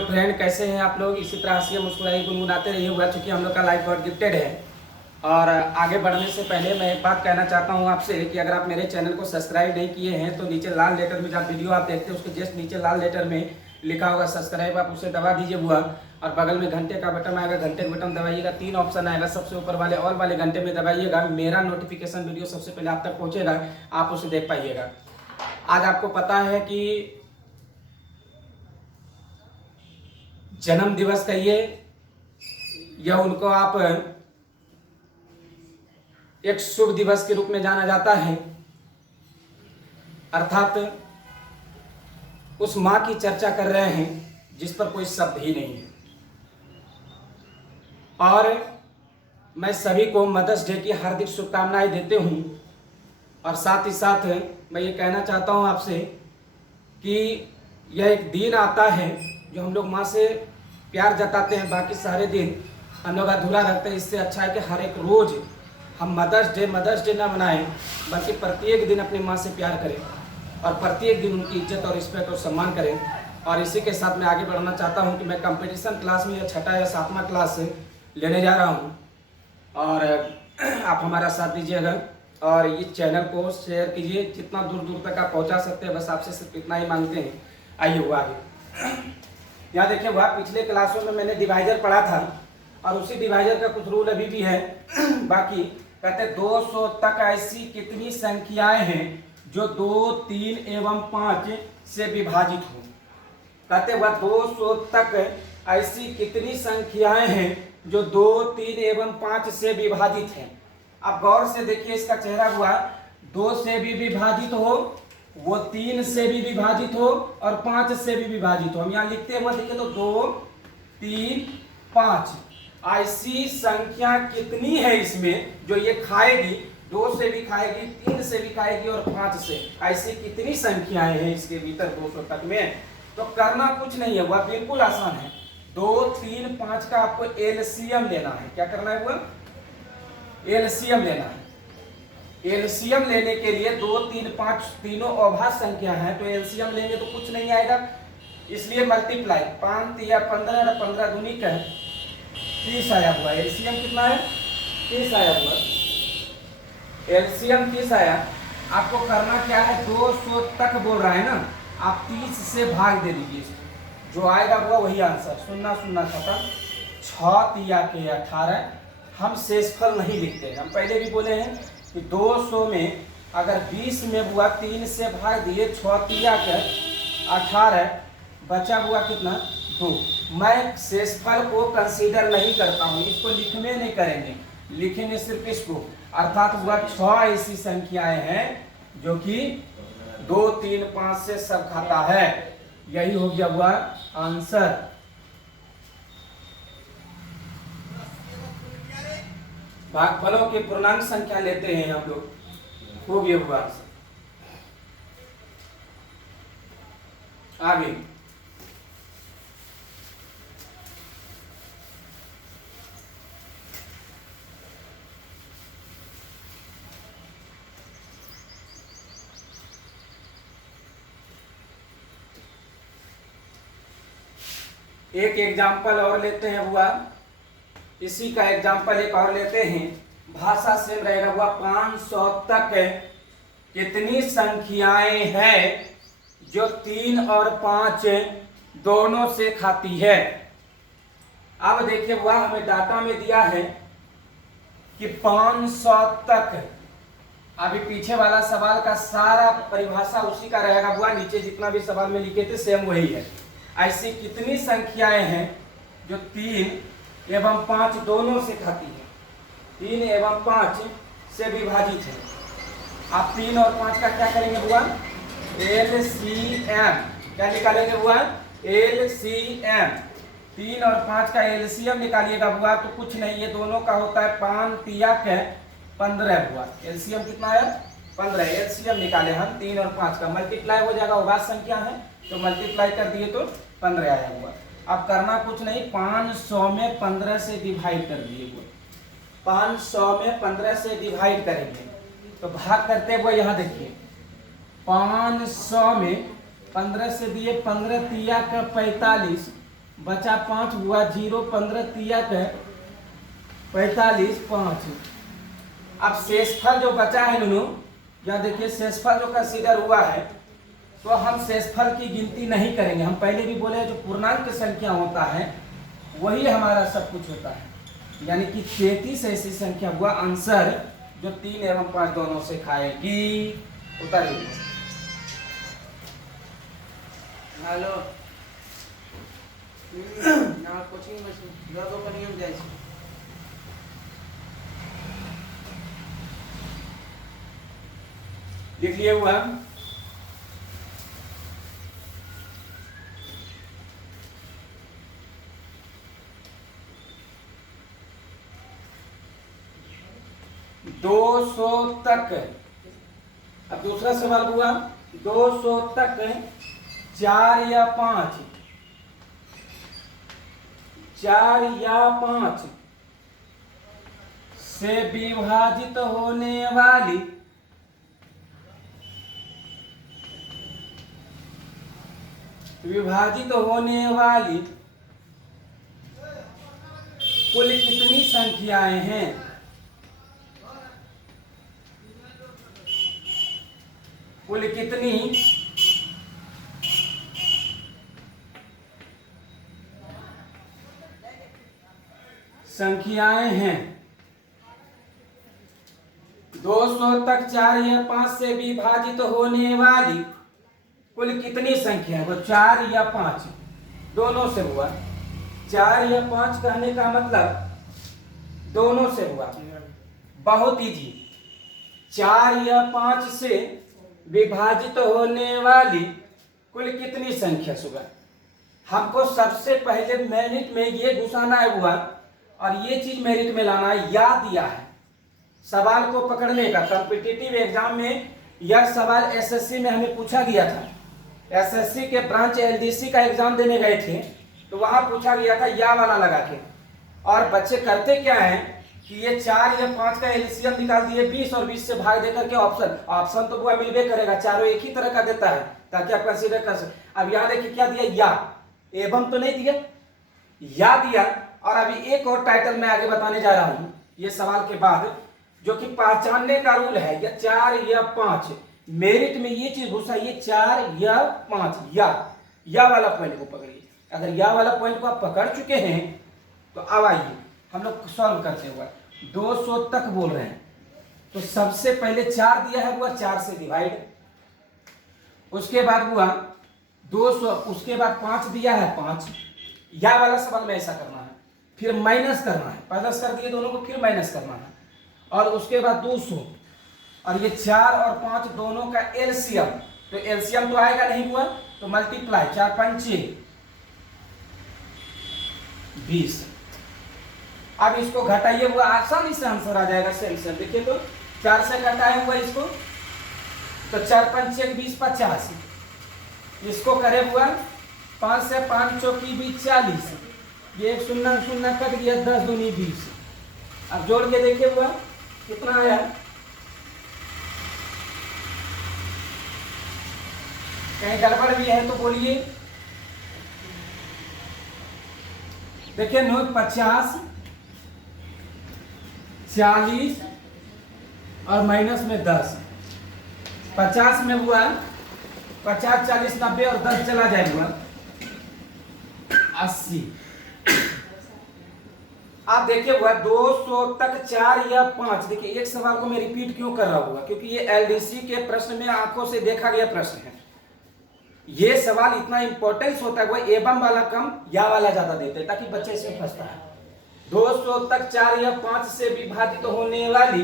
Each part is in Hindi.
फ्रेंड, कैसे हैं आप लोग। इसी तरह हंसिए मुस्कुराइए गुनगुनाते रहिए। हुआ चूँकि हम लोग का लाइफ बहुत गिफ्टेड है। और आगे बढ़ने से पहले मैं एक बात कहना चाहता हूं आपसे कि अगर आप मेरे चैनल को सब्सक्राइब नहीं किए हैं तो नीचे लाल लेटर में, जब वीडियो आप देखते हैं उसके जस्ट नीचे लाल लेटर में लिखा होगा सब्सक्राइब, आप उसे दबा दीजिए हुआ। और बगल में घंटे का बटन आएगा, घंटे का बटन दबाइएगा। 3 ऑप्शन आएगा, सबसे ऊपर वाले ऑल वाले घंटे में दबाइएगा। मेरा नोटिफिकेशन वीडियो सबसे पहले आप तक पहुँचेगा, आप उसे देख पाइएगा। आज आपको पता है कि जन्म दिवस कहिए या उनको आप एक शुभ दिवस के रूप में जाना जाता है। अर्थात उस मां की चर्चा कर रहे हैं जिस पर कोई शब्द ही नहीं है। और मैं सभी को मदर्स डे की हार्दिक शुभकामनाएं देते हूं। और साथ ही साथ मैं ये कहना चाहता हूं आपसे कि यह एक दिन आता है जो हम लोग माँ से प्यार जताते हैं। बाकी सारे दिन हम लोग अधूरा रहते हैं। इससे अच्छा है कि हर एक रोज़ हम मदर्स डे ना मनाएं, बल्कि प्रत्येक दिन अपनी माँ से प्यार करें और प्रत्येक दिन उनकी इज्जत और रिस्पेक्ट और सम्मान करें। और इसी के साथ मैं आगे बढ़ना चाहता हूँ कि मैं कंपटीशन क्लास में 6ठा या 7वां क्लास लेने जा रहा हूँ। और आप हमारा साथ दीजिएगा और इस चैनल को शेयर कीजिए, जितना दूर दूर तक आप पहुँचा सकते हैं। बस आपसे सिर्फ इतना ही मांगते हैं। आइए हुआ आगे। यहाँ देखिए हुआ, पिछले क्लासों में मैंने डिवाइजर पढ़ा था और उसी डिवाइजर का कुछ रूल अभी भी है बाकी। कहते 200 तक ऐसी कितनी संख्याएं हैं जो 2, 3 एवं 5 से विभाजित हो। कहते हुआ 200 तक ऐसी कितनी संख्याएं हैं जो 2, 3 एवं 5 से विभाजित हैं। अब गौर से देखिए, इसका चेहरा हुआ 2 से भी विभाजित हो, वो 3 से भी विभाजित हो और 5 से भी विभाजित हो। हम यहाँ लिखते हुए देखिए तो 2, 3, 5 ऐसी संख्या कितनी है इसमें जो ये खाएगी। 2 से भी खाएगी, 3 से भी खाएगी और 5 से। ऐसी कितनी संख्याएं हैं इसके भीतर 200 तक में। तो करना कुछ नहीं है, वह बिल्कुल आसान है। 2, 3, 5 का आपको एलसीएम लेना है। क्या करना है? वो एलसीएम लेना है। एलसीएम लेने के लिए 2, 3, 5 तीनों अभाज्य संख्या है, तो एलसीएम लेंगे तो कुछ नहीं आएगा, इसलिए मल्टीप्लाई। 5 या 15 और 15 दूनी का 30 आया हुआ। एलसीएम कितना है? 30 आया हुआ। एलसीएम 30 आया। आपको करना क्या है? 200 तक बोल रहा है ना, आप 30 से भाग दे दीजिए। जो आएगा वो वही आंसर। 0 0 खत्म। 6 तिया के 18। हम शेषफल नहीं लिखते। हम पहले भी बोले हैं कि 200 में अगर 20 में हुआ 3 से भाग दिए, 6 तिया के 18, बचा हुआ कितना? 2। मैं शेषफल को कंसीडर नहीं करता हूँ, इसको लिखने नहीं करेंगे, लिखेंगे सिर्फ इसको। अर्थात हुआ 6 ऐसी संख्याएं हैं जो कि 2, 3, 5 से सब खाता है। यही हो गया हुआ आंसर। भागफलों की पूर्णांक संख्या लेते हैं हम लोग, हो गया हुआ आंसर। आगे एक एग्जाम्पल और लेते हैं हुआ। इसी का एग्जाम्पल एक और लेते हैं। भाषा सेम रहेगा हुआ। 500 तक कितनी संख्याएं हैं जो 3 और 5 दोनों से खाती है। अब देखिए हुआ, हमें डाटा में दिया है कि 500 तक। अभी पीछे वाला सवाल का सारा परिभाषा उसी का रहेगा हुआ। नीचे जितना भी सवाल में लिखे थे सेम वही है। ऐसी कितनी संख्याएं हैं जो 3 एवं 5 दोनों से खाती है। 3 एवं 5 से विभाजित है। आप 3 और 5 का क्या करेंगे बुआ? एलसीएम। क्या निकालेंगे बुआ? एलसीएम। 3 और 5 का एलसीएम निकालिएगा बुआ तो कुछ नहीं, ये दोनों का होता है 5 तिया के 15 बुआ। एलसीएम कितना है? 15। एलसीएम निकाले हम 3 और 5 का, मल्टीप्लाई हो जाएगा, अभाज्य संख्या है तो मल्टीप्लाई कर दिए तो 15 आया हुआ। अब करना कुछ नहीं, 500 में 15 से डिवाइड कर दिए हुए। 500 में 15 से डिवाइड करेंगे तो भाग करते हुए यहाँ देखिए 500 में 15 से दिए 15 तिया का 45 बचा 5 हुआ 0 15 तिया के 45 5। अब शेषफल जो बचा है नुनू, या देखिए शेषफल जो कंसीडर हुआ है, तो हम शेषफल की गिनती नहीं करेंगे। हम पहले भी बोले जो पूर्णांक संख्या होता है वही हमारा सब कुछ होता है, यानी कि 33 ऐसी संख्या हुआ आंसर जो 3 एवं 5 दोनों से खाएगी। उतारिए। हेलो ना कोचिंग में छु दो पर नियम जाय छै। लिख लिए हुआ। दो 200 तक। अब दूसरा सवाल हुआ 200 तक 4 या 5, 4 या 5 से विभाजित होने वाली कुल कितनी संख्याएं हैं? कुल कितनी संख्याएं हैं? 200 तक 4 या 5 से विभाजित होने वाली कुल कितनी संख्या है? वो 4 या 5 दोनों से हुआ। 4 या 5 कहने का मतलब दोनों से हुआ। बहुत इजी। 4 या 5 से विभाजित होने वाली कुल कितनी संख्या सुगा? हमको सबसे पहले मेरिट में ये घुसाना है हुआ, और ये चीज मेरिट में लाना है। याद दिया है सवाल को पकड़ने का। कॉम्पिटिटिव एग्जाम में यह सवाल एसएससी में हमें पूछा गया था। एसएससी के ब्रांच एलडीसी का एग्जाम देने गए थे, तो वहां पूछा गया था या वाला लगा के। और बच्चे करते क्या है कि ये 4 या 5 का एलसीएम निकाल दिए 20, और 20 से भाग देकर के ऑप्शन तो बुआ मिलबे करेगा, चारों एक ही तरह का देता है ताकि आप कंसीडर कर सकें। अब यहाँ देखिए क्या दिया, या एवं तो नहीं दिया, या दिया। और अभी एक और टाइटल मैं आगे बताने जा रहा हूं ये सवाल के बाद, जो कि पहचानने का रूल है। या 4 या 5 मेरिट में ये चीज घुसा, ये 4 या 5 या वाला पॉइंट को पकड़िए। अगर या वाला पॉइंट को आप पकड़ चुके हैं तो अब आइए हम लोग सॉल्व करते हुए 200 तक बोल रहे हैं। तो सबसे पहले 4 दिया है हुआ, 4 से डिवाइड। उसके बाद हुआ 200, उसके बाद 5 दिया है 5। या वाला सवाल में ऐसा करना है, फिर माइनस करना है। प्लस कर दिए दोनों को, फिर माइनस करना है। और उसके बाद 200, और ये 4 और 5 दोनों का एलसीएम। तो एलसीएम तो आएगा नहीं हुआ, तो मल्टीप्लाई 4 पंचे 20। अब इसको घटाइए हुआ, आसानी से आंसर आ जाएगा। सेम देखिए तो 4 से घटाए हुआ इसको, तो 4 पंचे 20 50। इसको करे हुआ 5 से 5 चौकी 20 40। ये एक शून्य शून्य कट गया, 10 दूनी 20। अब जोड़ के देखिए हुआ कितना आया। कहीं गड़बड़ भी है तो बोलिए। देखिए 9 50 40 और माइनस में 10। 50 में हुआ 50 40 90 और 10 चला जाएगा 80। आप देखिए हुआ 200 तक 4 या 5। देखिए एक सवाल को मैं रिपीट क्यों कर रहा हूँ, क्योंकि ये एलडीसी के प्रश्न में आंखों से देखा गया प्रश्न है। ये सवाल इतना इंपॉर्टेंस होता है, वो एवं वाला कम या वाला ज्यादा देते हैं ताकि बच्चे इसमें फंसता है। 200 तक 4 या 5 से विभाजित होने वाली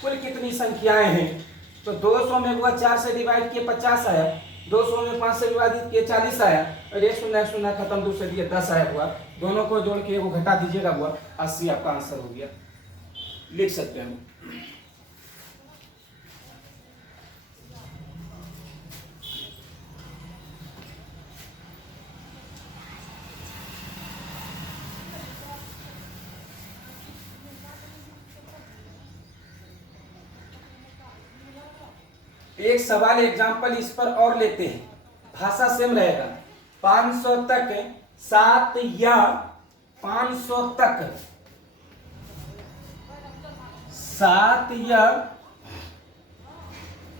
कुल कितनी संख्याएं हैं? तो 200 में हुआ 4 से डिवाइड किए 50 आया, 200 में 5 से विभाजित किए 40 आया, और ये शून्य शून्य खत्म, दूसरे दिए 10 आया हुआ। दोनों को जोड़ के वो घटा दीजिएगा हुआ 80। आपका आंसर हो गया, लिख सकते हैं। एक सवाल एग्जाम्पल इस पर और लेते हैं, भाषा सेम रहेगा। 500 तक 7 या 500 तक, 7 या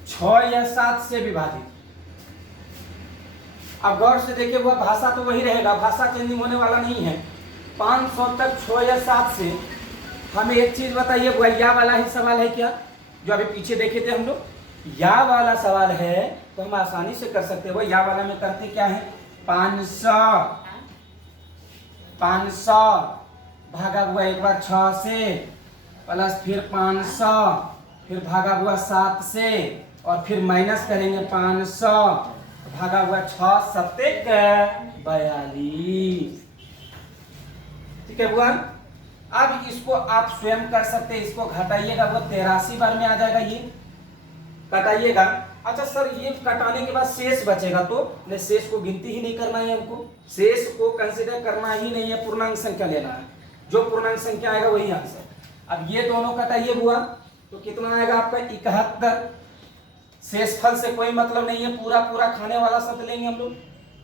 6 या 7 से विभाजित। अब गौर से देखिए, वह भाषा तो वही रहेगा, भाषा चेंजिंग होने वाला नहीं है। 500 तक 6 या 7 से। हमें एक चीज बताइए, वह या वाला ही सवाल है क्या, जो अभी पीछे देखे थे हम लोग? या वाला सवाल है तो हम आसानी से कर सकते हैं। वो या वाला में करते क्या है, 500 भागा हुआ एक बार 6 से, प्लस फिर 500, फिर भागा हुआ 7 से, और फिर माइनस करेंगे 500 भागा हुआ 6 सत्ते 42। ठीक है बुआ। अब इसको आप स्वयं कर सकते हैं, इसको घटाइएगा, वो 83 बार में आ जाएगा। ये कटाइएगा। अच्छा सर, ये कटाने के बाद शेष बचेगा, तो शेष को गिनती ही नहीं करना है हमको, शेष को कंसीडर करना ही नहीं है, पूर्णांक संख्या लेना है। जो पूर्णांक संख्या आएगा वही आंसर। अब ये दोनों कटाइए बुआ, तो कितना आएगा आपका 71। शेषफल से कोई मतलब नहीं है, पूरा पूरा खाने वाला शब्द लेंगे हम लोग,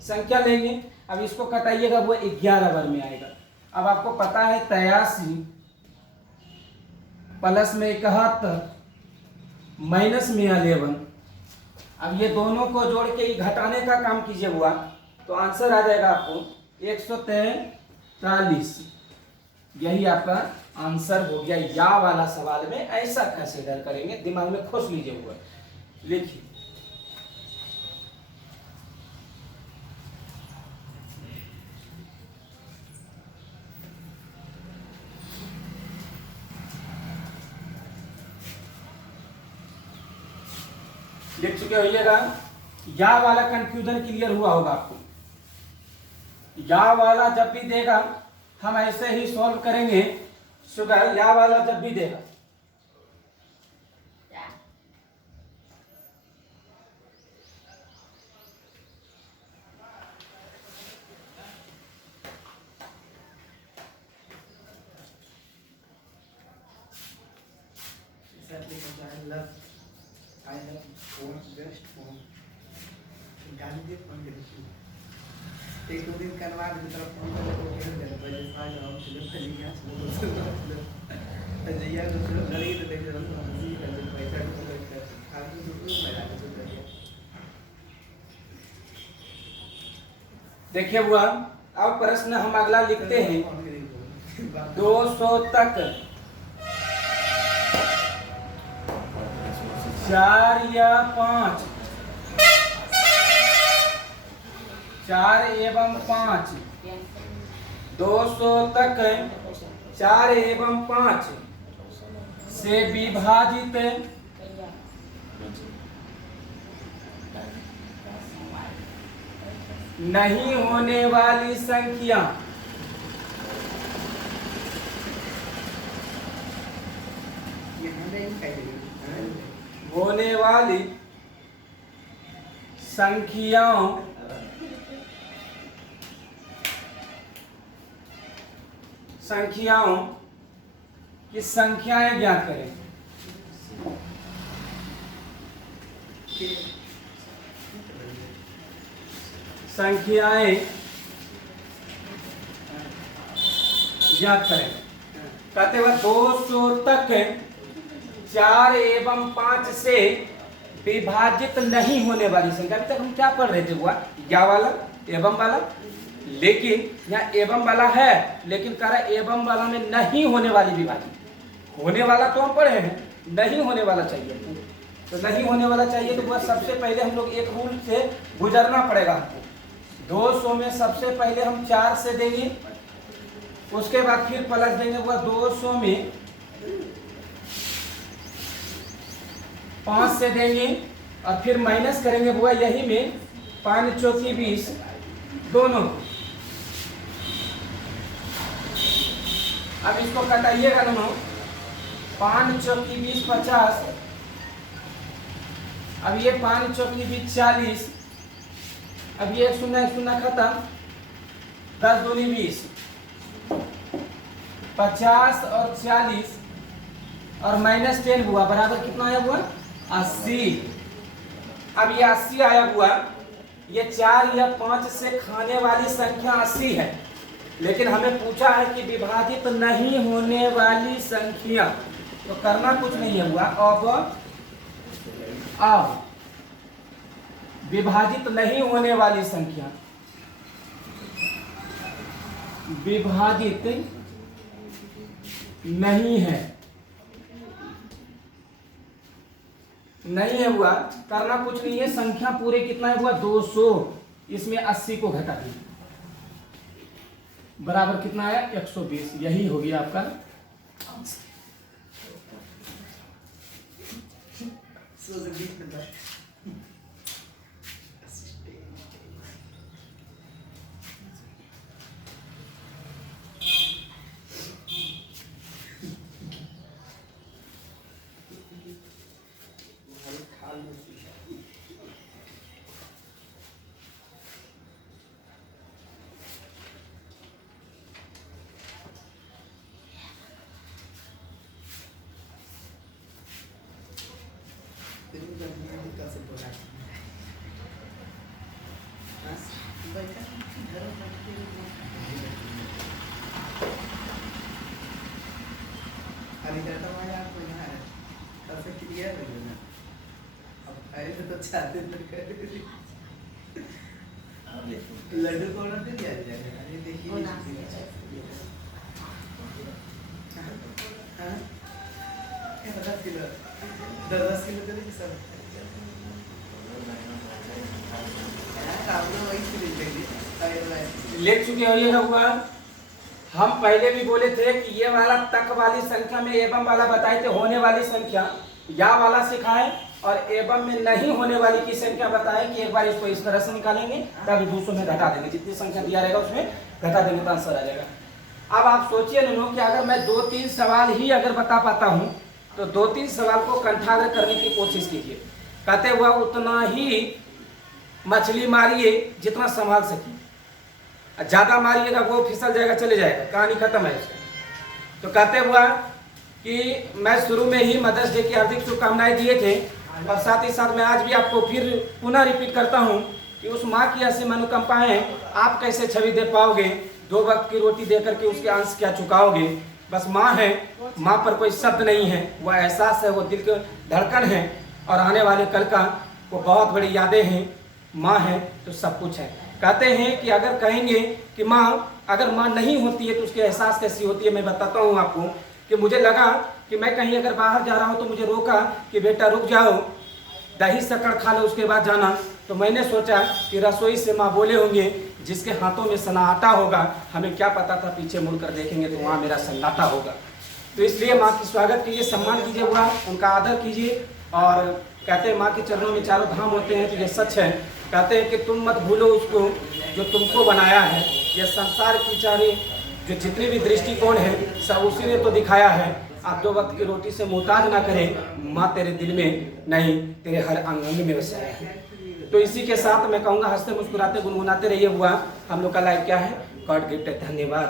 संख्या लेंगे। अब इसको कटाइएगा, वो 11 बार में आएगा। अब आपको पता है 83 प्लस में 71 माइनस में 11। अब ये दोनों को जोड़ के ही घटाने का काम कीजिए हुआ, तो आंसर आ जाएगा आपको 143। यही आपका आंसर हो गया। या वाला सवाल में ऐसा कंसीडर करेंगे, दिमाग में खोज लीजिए हुआ, लिखिए। लिख चुके होइएगा। या वाला कंफ्यूजन क्लियर हुआ होगा आपको। या वाला जब भी देगा हम ऐसे ही सॉल्व करेंगे। शुगर, या वाला जब भी देगा एक दो दिन करवा दे तरफ फोन कर तो खेल दे पहले आज हम चले पहले क्या चलो जैया तो चलो लड़ी तो देख रहा हूं हंसी कर दे पैसा तो कर खाली तो मेरा तो कर दिया। देखिए बुआ, अब प्रश्न हम अगला लिखते हैं। 200 तक 4 या 5, 4 एवं 5, 200 तक 4 एवं 5 से विभाजित नहीं होने वाली संख्या होने वाली संख्याओं की संख्याएं ज्ञात करें। संख्याएं ज्ञात करें। कहते हुए 200 तक 4 एवं 5 से विभाजित नहीं होने वाली संख्या। अभी तक हम क्या पढ़ रहे थे बुआ? या वाला, एवं वाला, लेकिन यहाँ एवं वाला है, लेकिन कह रहा एवं वाला में नहीं होने वाली विभाजित। होने वाला तो हम पढ़े हैं, नहीं होने वाला चाहिए। तो नहीं होने वाला चाहिए तो वह सबसे पहले हम लोग एक रूल से गुजरना पड़ेगा हमको। 200 में सबसे पहले हम 4 से देंगे, उसके बाद फिर प्लस देंगे। वह 200 में 5 से देंगे और फिर माइनस करेंगे। वो यही में 5 चौकी 20 दोनों। अब इसको कटाइएगा दोनों। 5 चौकी 20 50। अब ये 5 चौकी 20 40। अब ये 1 शून्य खत्म। 10 दूनी 20। 50 और 40 और माइनस 10 हुआ, बराबर कितना आया हुआ? 80। अब ये 80 आया हुआ, ये 4 या 5 से खाने वाली संख्या 80 है, लेकिन हमें पूछा है कि विभाजित नहीं होने वाली संख्या, तो करना कुछ नहीं है हुआ। अब विभाजित नहीं होने वाली संख्या, विभाजित नहीं है, नहीं है हुआ, करना कुछ नहीं है। संख्या पूरे कितना है हुआ 200, इसमें 80 को घटा दिया, बराबर कितना आया 120। यही हो गया आपका लड्डू को ऑर्डर दे दिया जाए। अरे देखिए हाँ 10 किलो 10 किलो तो नहीं सब ले चुके हो। ये हुआ, हम पहले भी बोले थे कि ये वाला तक वाली संख्या में एवं वाला बताए थे होने वाली संख्या, या वाला सिखाए, और एवं में नहीं होने वाली की संख्या बताए कि एक बार इसको इस तरह से निकालेंगे, तब 200 में घटा देंगे, जितनी संख्या दिया रहेगा उसमें घटा देंगे तो आंसर आ जाएगा। अब आप सोचिए नन्हों कि अगर मैं 2-3 सवाल ही अगर बता पाता हूँ, तो 2-3 सवाल को कंठाग्र करने की कोशिश कीजिए। कहते हुआ उतना ही मछली मारिए जितना संभाल सकिए, ज्यादा मारिएगा वो फिसल जाएगा, चले जाएगा, कहानी खत्म है इसका। तो कहते हुआ कि मैं शुरू में ही मदर्स डे की हार्दिक शुभकामनाएं दिए थे, और साथ ही साथ मैं आज भी आपको फिर पुनः रिपीट करता हूं कि उस माँ की ऐसी मनोकामनाएं आप कैसे छवि दे पाओगे, 2 वक्त की रोटी देकर के उसके अंश क्या चुकाओगे। बस माँ है, माँ पर कोई शब्द नहीं है, वह एहसास है, वो दिल की धड़कन है, और आने वाले कल का वो बहुत बड़ी यादें हैं। माँ है तो सब कुछ है। कहते हैं कि अगर कहेंगे कि माँ, अगर माँ नहीं होती है तो उसके एहसास कैसी होती है, मैं बताता हूँ आपको। कि मुझे लगा कि मैं कहीं अगर बाहर जा रहा हूँ तो मुझे रोका कि बेटा रुक जाओ, दही शक्कर खा लो उसके बाद जाना। तो मैंने सोचा कि रसोई से माँ बोले होंगे जिसके हाथों में सन्नाटा होगा, हमें क्या पता था पीछे मुड़कर देखेंगे तो वहाँ मेरा सन्नाटा होगा। तो इसलिए माँ की स्वागत कीजिए, सम्मान कीजिए, बुरा उनका आदर कीजिए। और कहते हैं माँ के चरणों में 4 धाम होते हैं, तो ये सच है। कहते हैं कि तुम मत भूलो उसको जो तुमको बनाया है। ये संसार की चारे जो जितनी भी दृष्टिकोण है सब उसी ने तो दिखाया है। आप 2 वक्त की रोटी से मोहताज ना करें, माँ तेरे दिल में नहीं, तेरे हर अंग अंग में बसाया है। तो इसी के साथ मैं कहूँगा हंसते मुस्कुराते गुनगुनाते रहिए। हुआ हम लोग का लाइव क्या है, गॉड गिफ्ट है। धन्यवाद।